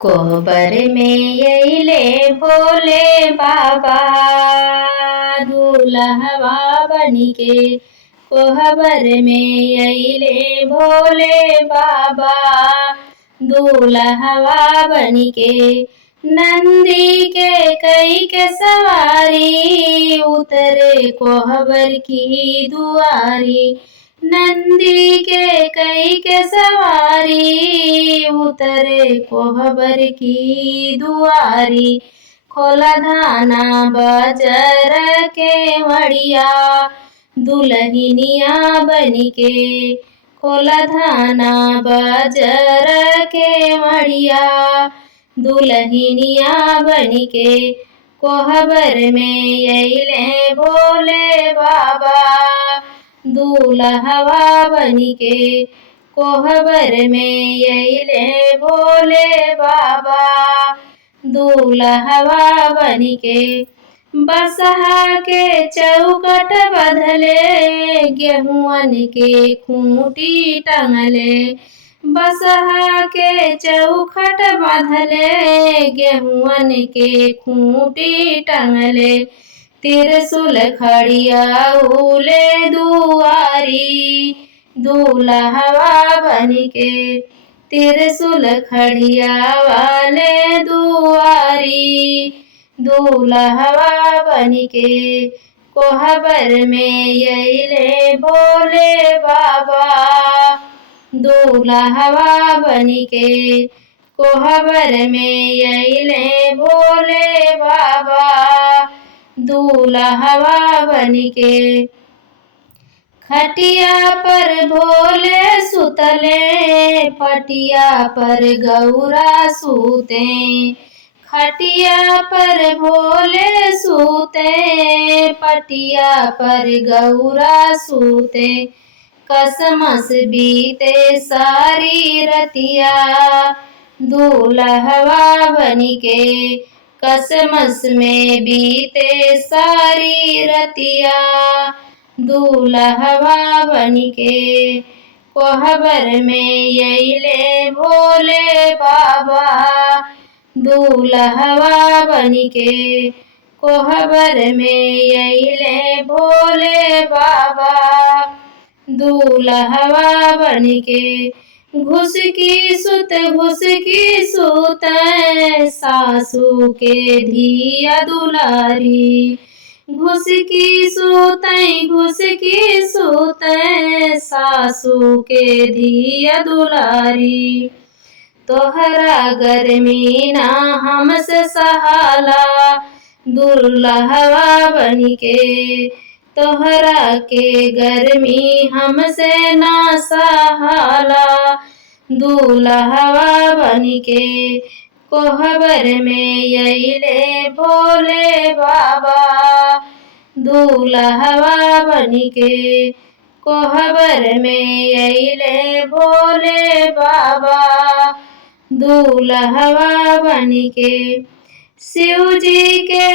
कोहबर में अइले भोले बाबा दूल्हवा बनिके। कोहबर में अइले भोले बाबा दूल्हवा बनिके। नंदी के कई के सवारी उतरे कोहबर की दुआरी। नंदी के कई के सवारी उतरे कोहबर की दुआरी। खोला धाना बाजार के मड़िया दुल्हनिया बनिके। खोला धाना बाजार के मड़िया दुल्हनिया बनिके। कोहबर में अइले भोले बाबा दूल्हवा बनिके। कोहबर में अइले भोले बाबा दूल्हवा बनिके। बसहा के चौकट बंधले गेहुअन के खूंटी टंगले। बसहा के चौखट बंधले गेहुअन के खूंटी टंगले। त्रिशूल खड़िया उले दुआरी दूल्हवा बनिके। त्रिशूल खड़िया वाले दुआरी दूल्हवा बनिके। कोहबर में अइले भोले बाबा दूल्हवा बनिके। कोहबर में अइले भोले बाबा दूल्हवा बनिके। खटिया पर भोले सुतले पटिया पर गौरा सूते। खटिया पर भोले सूते पटिया पर गौरा सूते। कसमस बीते सारी रतिया दूल्हवा बनिके। कसमस में बीते सारी रतिया दूल्हवा बनिके। कोहबर में अइले भोले बाबा दूल्हवा बनिके। कोहबर में अइले भोले बाबा दूल्हवा बनिके। घुसकी सुत सासू के धिया दुलारी। घुसकी सुत सासू के धिया दुलारी। तोहरा गर्मी ना हमसे सहाला दूल्हवा बनिके। तोहरा के गर्मी हमसे ना सहाला दूल्हवा बनिके। कोहबर में अइले भोले बाबा दूल्हवा बनिके। कोहबर में अइले भोले बाबा दूल्हवा बनिके। शिव जी के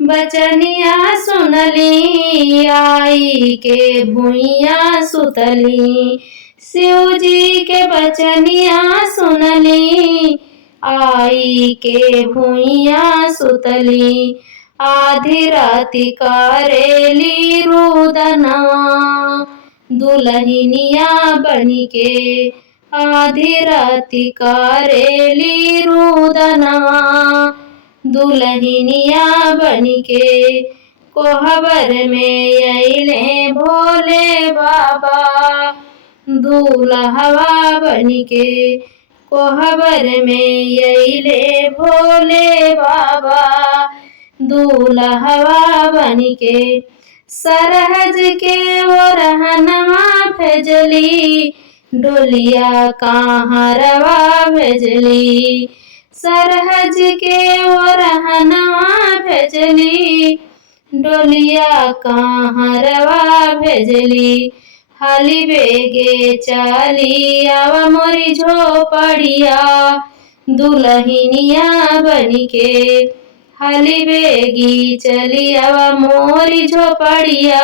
बचनिया सुनली आई के भुइया सुतली। शिव जी के बचनिया सुनली आई के भुइया सुतली। आधी राति करेली रुदनवा दुल्हनिया बनिके। आधी राति करेली रुदनवा दुल्हनिया बनिके। कोहबर में अइले भोले बाबा दूल्हवा बनिके। कोहबर में अइले भोले बाबा दूल्हवा बनिके। सरहज के ओरहनवा भेजली डोलिया कहरवा भेजली। सरहज के ओरहनवा भेजली डोलिया कहरवा भेजली। हाली बेगे चाली आवा मोरी झोपड़िया दुल्हनिया बनिके। हाली बेगी चली आवा मोरी झोपड़िया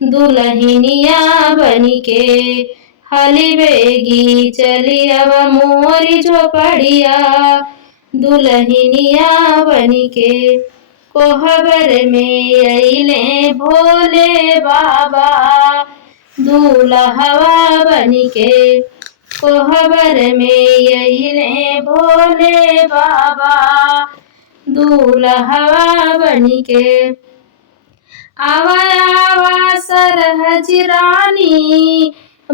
दुल्हनिया बनिके। हाली बेगी चली अब मोरी झोपड़िया दुल्हनिया बनिके कोहबर में अइले भोले बाबा दूल्हवा बनिके कोहबर में अइले भोले बाबा दूल्हवा बनिके आवा आवा सरहज रानी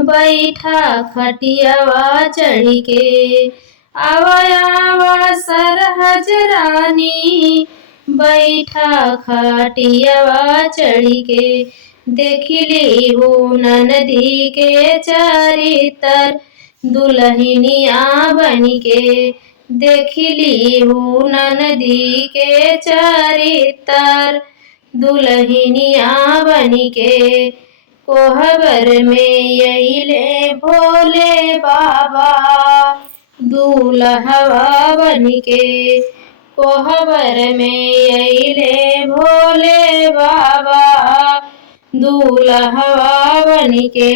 बैठा खटियावा चढ़ी के आवा आवा सरहज रानी बैठा खटियावा चढ़ी के देखली हूँ नदी के चरितर दुल्हनिया बनिके देखली हूँ नदी के चरितर दुल्हनिया बनिके कोहबर में अइले भोले बाबा दूल्हवा बनिके कोहबर में अइले भोले बाबा दूल्हवा बनिके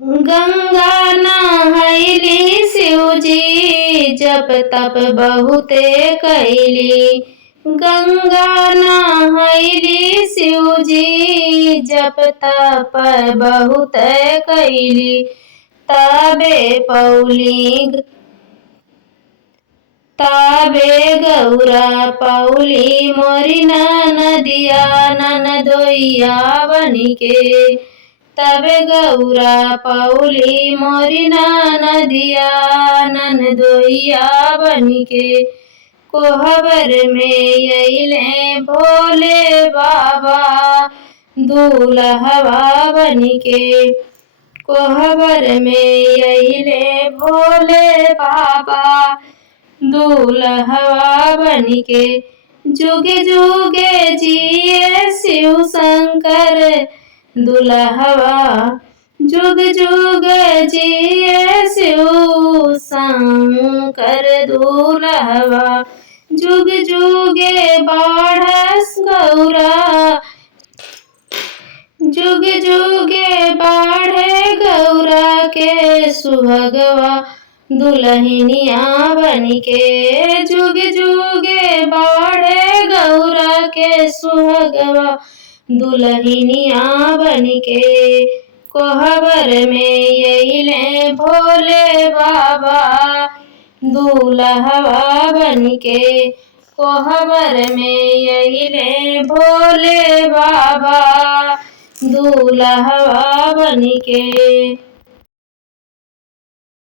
गंगा नहैली शिवजी जप तप बहुते कैली गंगा नहैली शिवजी जप तप बहुत कैली ताबे गौरा पौली मोरी नदिया ननदोइया बनिके तबे गौरा पौली मोरी नदिया ननदोइया बनिके कोहबर में अइले भोले बाबा दूल्हवा बनिके कोहबर में अइले भोले बाबा दूल्हवा बनिके जुगे जुगे जिए शिव शंकर दूल्हवा जुग जुग जिए शिव शंकर दूल्हवा जुग जुगे बाढ़स गौरा जुग जुगे बाढ़े गौरा के सुहागवा दुल्हनिया बनिके जुग जुगे बाढ़े गौरा के सुहागवा दुल्हनिया बनिके कोहबर में अइले भोले बाबा दूल्हवा बनिके कोहबर में अइले भोले बाबा दूल्हवा बनिके।